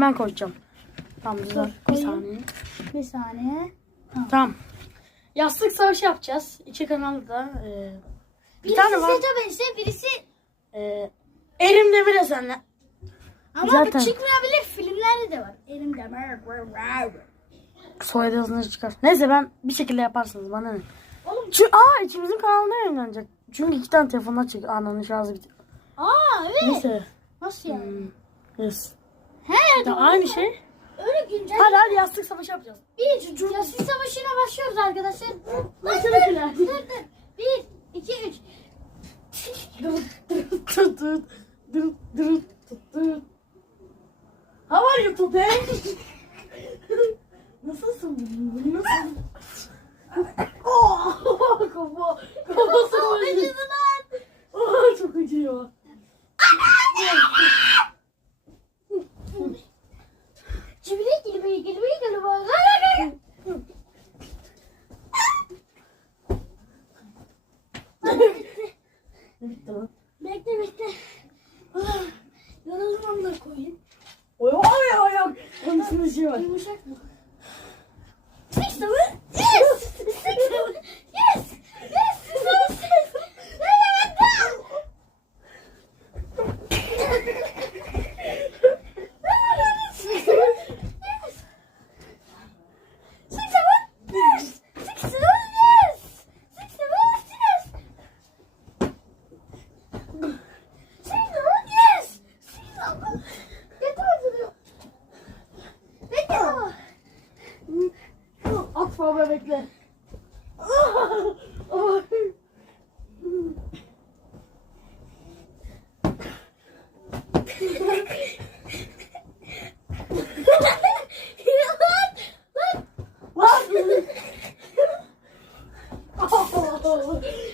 Ben koyacağım. Tamam güzel. Bir koyayım. saniye. Bir saniye. Tamam. Yastık savaşı yapacağız. İki kanalda. E, bir Birisi tane var. Seto Bey'se birisi E, elimde bir senle. ama Zaten. çıkmayabilir filmlerde de var. Elimde. Soyadı yazınca çıkar. Neyse ben bir şekilde yaparsınız bana ne. Oğlum Çünkü, aa ikimizin kanalında yayınlanacak. Çünkü iki tane telefonla çek. Ananın şarjı bitiyor. aa evet. Neyse. Nasıl yani? Hmm, Yes. He Ya aynı şey. Öyle güncel. Hadi hadi yastık savaşı yapacağız. Bir Yasin Savaşı'na başlıyoruz arkadaşlar. Başladık Dur dur. Bir, iki, üç. How are you today? Nasılsın? Nasılsın? Oh, kafa, kafası acıdı. Oh, çok acıyor. Cibili gilbi gilbi gilbi. Bitti lan. Bekle bekle. Ah, onu da koyayım. Oy oy oy üstünde şey var. Yumuşak mı? Atma bebekle. Et.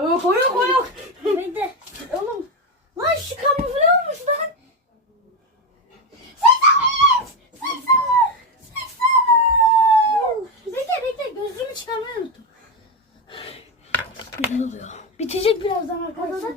Ay yok yok yok yok. Bekle. Oğlum. Lan şu kamufle olmuş lan. Seksen! Seksen! Seksen! Bekle bekle gözlüğümü çıkarmayı unuttum. Ne oluyor? Bitecek birazdan arkadaşlar.